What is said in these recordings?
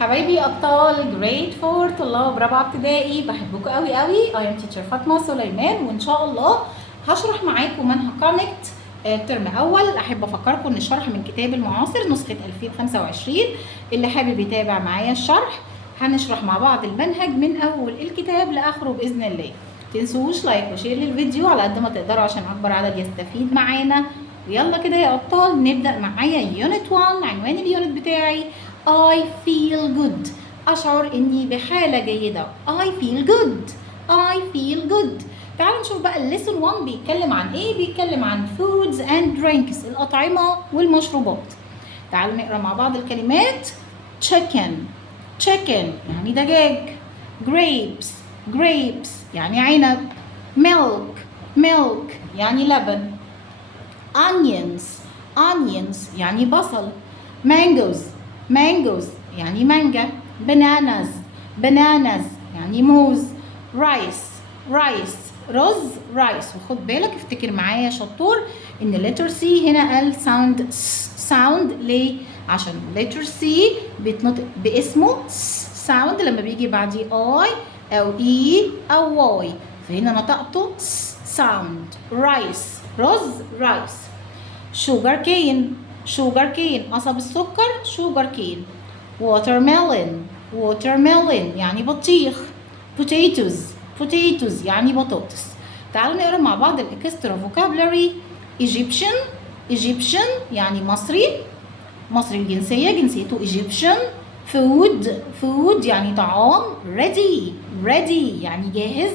حبايبي ابطال جريد 4 طلاب رابعه ابتدائي، بحبكم قوي قوي. I am teacher فاطمه سليمان، وان شاء الله هشرح معاكم منهج كونكت ترم اول. احب افكركم ان الشرح من كتاب المعاصر نسخه 2025. اللي حابب يتابع معايا الشرح هنشرح مع بعض المنهج من اول الكتاب لاخره باذن الله. تنسوش لايك وشير للفيديو على قد ما تقدروا عشان اكبر عدد يستفيد معانا. ويلا كده يا ابطال نبدا معايا يونت 1. عنوان اليونت بتاعي I feel good. أشعر إني بحالة جيدة. I feel good. I feel good. تعالوا نشوف بقى الليسون 1 بيتكلم عن إيه؟ بيتكلم عن foods and drinks، الأطعمة والمشروبات. تعالوا نقرأ مع بعض الكلمات. chicken chicken يعني دجاج. grapes grapes يعني عنب. milk milk يعني لبن. onions onions يعني بصل. mangoes mangoes يعني مانجا. bananas bananas يعني موز. rice rice رز rice. وخد بالك افتكر معايا يا شطور ان letter C هنا قال sound ليه؟ عشان letter C بيتنطق باسمه sound لما بيجي بعديه I او E او Y، فهنا نطقته sound. rice رز rice. sugar cane قصب السكر sugar cane. watermelon يعني بطيخ. potatoes يعني بطاطس. تعالوا نقرا مع بعض الاكسترا فوكابلري. Egyptian يعني مصري الجنسية، جنسيته Egyptian. food يعني طعام. ready يعني جاهز.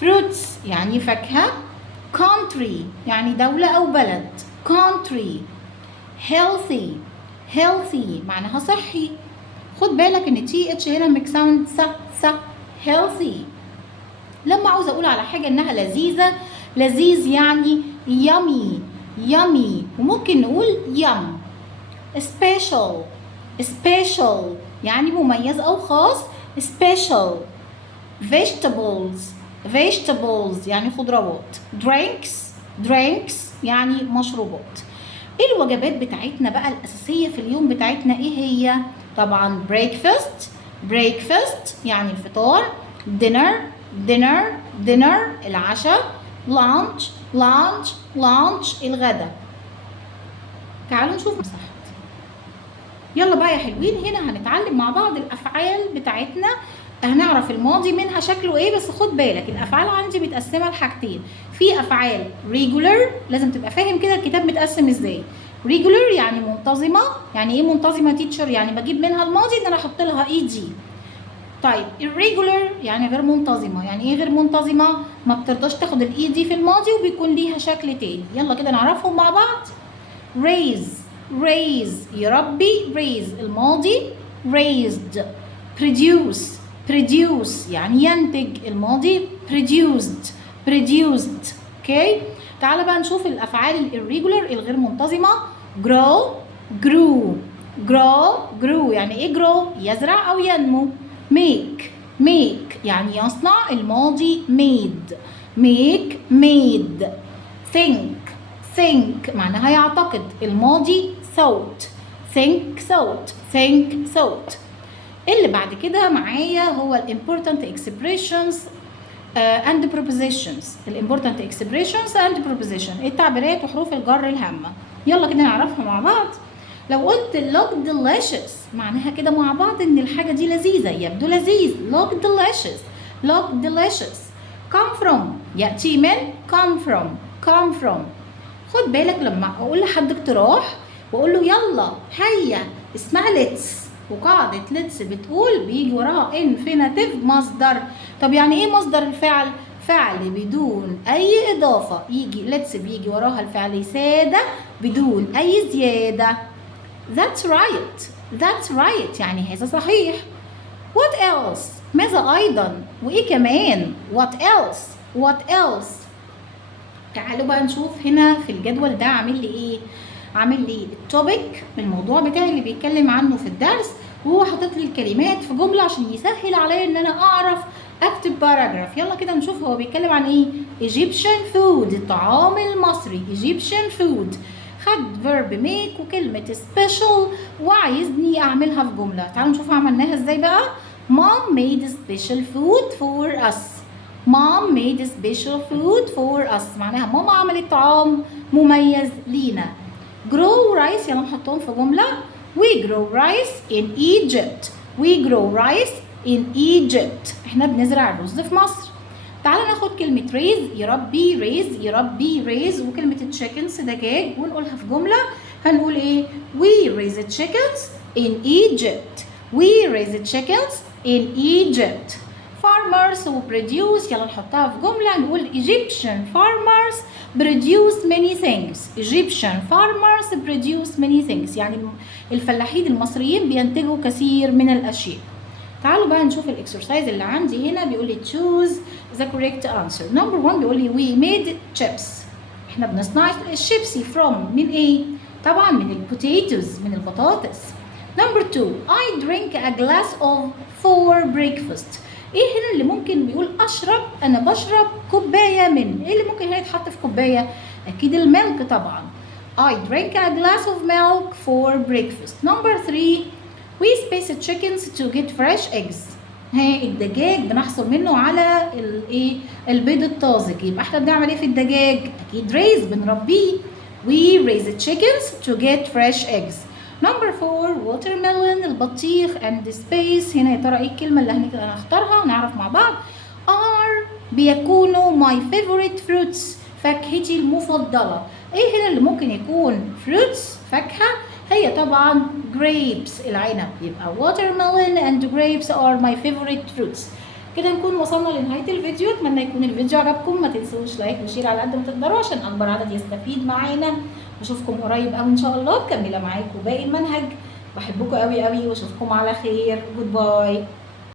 fruits يعني فاكهة. country يعني دولة أو بلد country. healthy معناها صحي. خد بالك ان TH هنا ميك ساوند س healthy. لما عاوز اقول على حاجة انها لذيذ يعني yummy. وممكن نقول yum. special يعني مميز او خاص special. vegetables يعني خضروات. drinks يعني مشروبات. ايه الوجبات بتاعتنا بقى الاساسيه في اليوم بتاعتنا؟ ايه هي؟ طبعا breakfast يعني الفطار. dinner العشاء. lunch الغداء. تعالوا نشوف مساحات. يلا بقى يا حلوين، هنا هنتعلم مع بعض الافعال بتاعتنا. هنعرف الماضي منها شكله ايه، بس خد بالك الافعال عندي متقسمه لحاجتين. في افعال regular، لازم تبقى فاهم كده الكتاب متقسم ازاي. regular يعني منتظمه. يعني ايه منتظمه تيتشر؟ يعني بجيب منها الماضي ان انا احط لها ed. طيب irregular يعني غير منتظمه. يعني ايه غير منتظمه؟ ما بترضاش تاخد الاي دي في الماضي وبيكون ليها شكل تاني. يلا كده نعرفهم مع بعض. raise يربي raise الماضي raised. produce يعني ينتج الماضي produced. اوكي، تعالى بقى نشوف الافعال الirregular الغير منتظمه. grow يعني ايه grow؟ يزرع او ينمو. make يعني يصنع الماضي made. think معناها يعتقد الماضي think thought. اللي بعد كده معايا هو important expressions and prepositions. important expressions and preposition التعبيرات وحروف الجر الهامة. يلا كده نعرفها مع بعض. لو قلت look delicious معناها كده مع بعض ان الحاجة دي لذيذة، يبدو لذيذ. look delicious. come from يأتي من come from. خد بالك لما اقول لحد اقتراح واقول له يلا هيا اسمها let's، وقاعدة let's بتقول بيجي وراها infinitive مصدر. طب يعني ايه مصدر الفعل؟ فعل بدون اي اضافة. يجي let's بيجي وراها الفعل سادة بدون اي زيادة. that's right يعني هذا صحيح. what else ماذا ايضا؟ وايه كمان؟ what else. تعالوا بقى نشوف هنا في الجدول ده عامل لي التوبيك من الموضوع بتاعي اللي بيتكلم عنه في الدرس، وهو حاطط لي الكلمات في جمله عشان يسهل عليا ان انا اعرف اكتب باراجراف. يلا كده نشوف هو بيتكلم عن ايه. Egyptian food الطعام المصري. Egyptian food خد verb make وكلمة special وعايزني أعملها في جملة. تعالوا نشوف عملناها ازاي بقى. Mom made special food for us. Mom made special food for us. معناها ماما عملت طعام مميز لينا. Grow rice يلا نحطهم في جملة. We grow rice in Egypt. We grow rice in Egypt. احنا بنزرع الرز في مصر. تعالى ناخد كلمة raise يربي raise وكلمة chickens دجاج ونقولها في جملة. هنقول ايه؟ We raise chickens in Egypt. We raise chickens in Egypt. Farmers و produce يلا نحطها في جملة. نقول Egyptian farmers produce many things. Egyptian farmers produce many things. يعني الفلاحين المصريين بينتجوا كثير من الأشياء. تعالوا بقى نشوف الاكسرسايز اللي عندي هنا. بيقول لي choose the correct answer. number 1 بيقول لي we made chips. احنا بنصنع الشيبسي from من ايه؟ طبعا من البوتيتوز، من البطاطس. number 2 I drink a glass of for breakfast. ايه هنا اللي ممكن بيقول اشرب؟ انا بشرب كوبايه من. ايه اللي ممكن هنا يتحط في كوبايه؟ اكيد الميلك طبعا. I drink a glass of milk for breakfast. number 3 we space chickens to get fresh eggs. الدجاج بنحصل منه على الايه؟ البيض الطازج. يبقى احنا بنعمل ايه في الدجاج؟ اكيد raise بنربيه. we raise chickens to get fresh eggs. number 4 watermelon البطيخ and space. هنا يا ترى ايه الكلمه اللي هنختارها؟ نعرف مع بعض. are بيكونوا my favorite fruits فاكهتي المفضله. ايه هنا اللي ممكن يكون fruits فاكهه؟ هي طبعا grapes العنب. يبقى watermelon and grapes are my favorite fruits. كده نكون وصلنا لنهايه الفيديو. اتمنى يكون الفيديو عجبكم. ما تنسوش لايك وشير على قد ما تقدروا عشان اكبر عدد يستفيد معانا. اشوفكم قريب قوي ان شاء الله مكمله معاكم باقي المنهج. بحبكم قوي قوي واشوفكم على خير. جود باي.